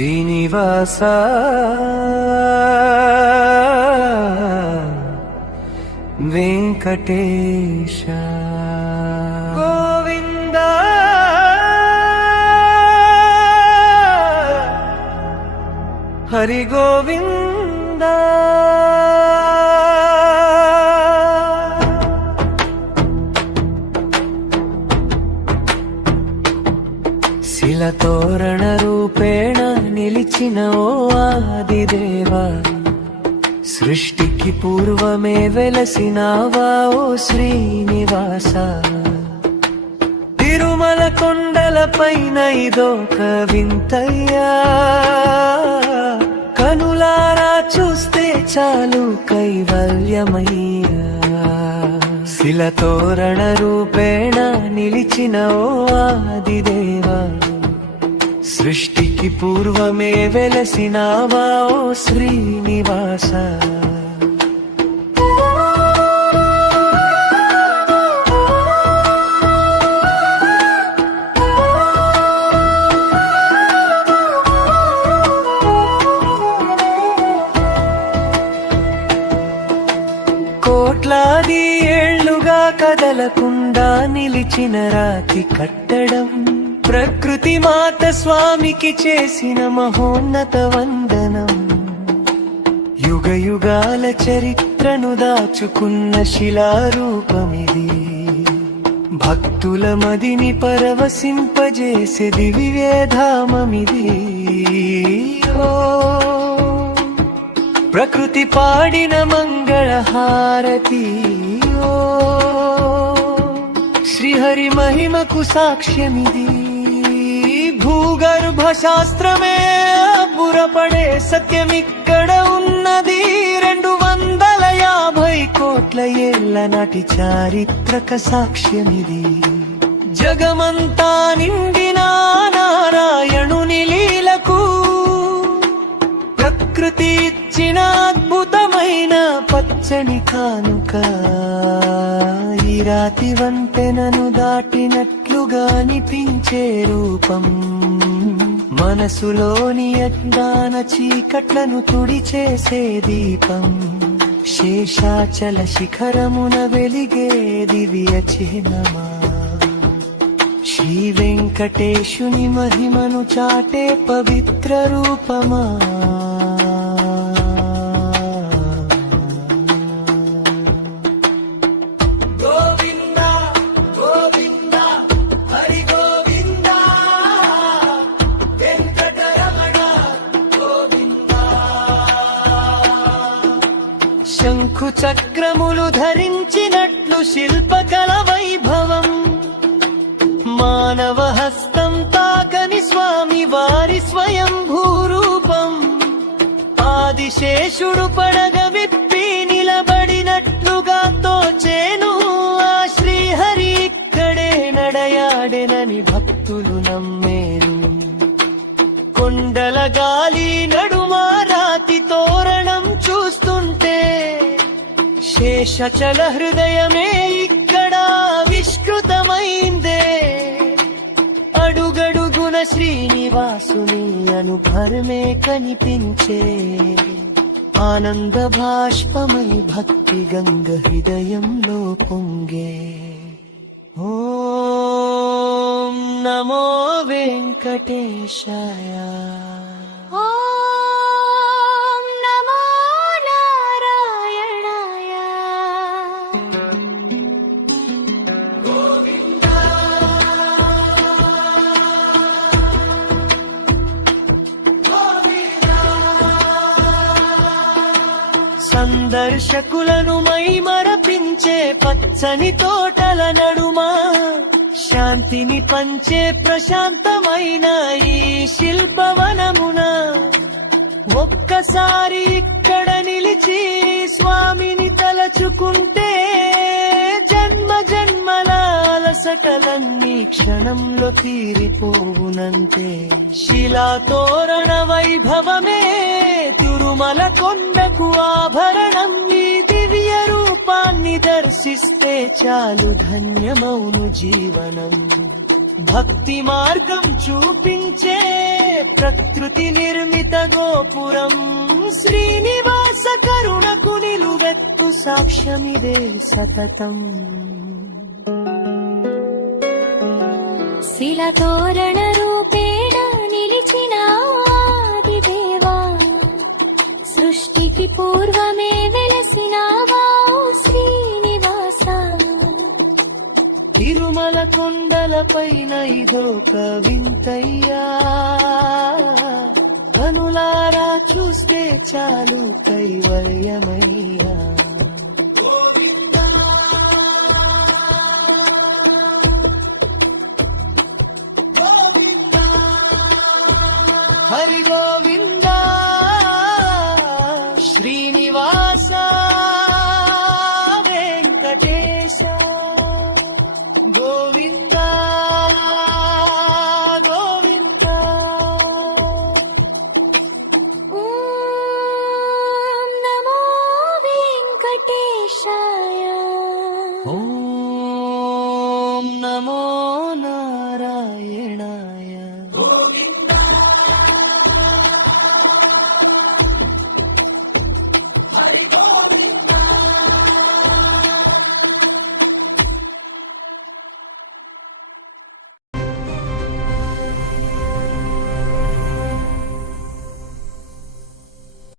శ్రీనివాస వెంకటేశ గోవింద హరి గోవింద శిలతోరణ రూపేణ నిలిచిన ఓ ఆదిదేవా, సృష్టికి పూర్వమే వెలసినావా ఓ శ్రీనివాస. తిరుమల కొండలపైన ఇదొక వింతయ్యా, కనులారా చూస్తే చాలు కైవల్యమయ్యా. శిలతోరణ రూపేణ నిలిచిన ఓ ఆదిదేవా, సృష్టికి పూర్వమే వెలసినావా ఓ శ్రీనివాస. కోట్లాది ఏళ్లుగా కదలకుండా నిలిచిన రాతి కట్టడం, ప్రకృతి మాత స్వామికి చేసిన మహోన్నత వందనం. యుగ యుగాల చరిత్రను దాచుకున్న శిలారూపమిది, భక్తుల మదిని పరవశింపజేసే దివ్యధామమిది. ఓ ప్రకృతి పాడిన మంగళహారతి, ఓ శ్రీహరి మహిమకు సాక్ష్యమిది. భూగర్భ శాస్త్రమే బురపడే సత్యమిక్కడ ఉన్నది. 250 కోట్ల ఏళ్ల నాటి చారిత్రక సాక్ష్యమిది. జగమంతా నిండిన నారాయణుని లీలకు ప్రకృతి ఇచ్చిన అద్భుతమైన పచ్చని కానుక. ఈ రాతి వంతెనను దాటినట్లుగా అనిపించే రూపం, మనసులోని అజ్ఞాన చీకట్లను తుడిచేసే దీపం. శేషాచల శిఖరమున వెలిగే దివ్య చిహ్నమా, శ్రీ వెంకటేశుని మహిమను చాటే పవిత్ర రూపమా. శంఖు చక్రములు ధరించినట్లు శిల్పకళ వైభవం, మానవ హస్తం తాకని స్వామి వారి స్వయంభూరూపం. ఆదిశేషుడు పడగ విప్పి నిలబడినట్లుగా తోచేను ఆ శ్రీహరి ఇక్కడే నడయాడెనని భక్తులు నమ్మేరు. కొండల గాలి నడుమ రాతి తోరణం చూస్తుంటే శేషచల హృదయమే ఇక్కడ విష్కృతమైందే. అడుగడుగున శ్రీనివాసుని అనుభరమే కనిపించే, ఆనంద బాష్పమై భక్తి గంగ హృదయంలో పొంగే. ఓం నమో వెంకటేశాయ. ఓం నమో నారాయణాయ. సందర్శకులను మైమరపించే పచ్చని తోటల నడుమా, శాంతిని పంచే ప్రశాంతమైన ఈ శిల్పవనమున ఒక్కసారి ఇక్కడ నిలిచి స్వామిని తలచుకుంటే జన్మ జన్మల అలసటలన్నీ క్షణంలో తీరిపోవునంటే. శిలాతోరణ వైభవమే తిరుమల కొండకు ఆభరణం. ఈ దివ్య రూపాన్ని దర్శిస్తే చాలు ధన్యమౌను జీవనం. భక్తి మార్గం చూపించే ప్రకృతి నిర్మిత గోపురం శ్రీనివాస కరుణకు నిలువెత్తు సాక్ష్యమిదే సతతం. శిలతోరణ రూపేణ నిలిచిన ఆదిదేవా, సృష్టికి పూర్వమే వెలసినావా శ్రీనివాస. తిరుమల కొండలపైన ఇదొక వింతయ్యా, కనులారా చూస్తే చాలు కైవల్యమయ్యా. హరి గోవింద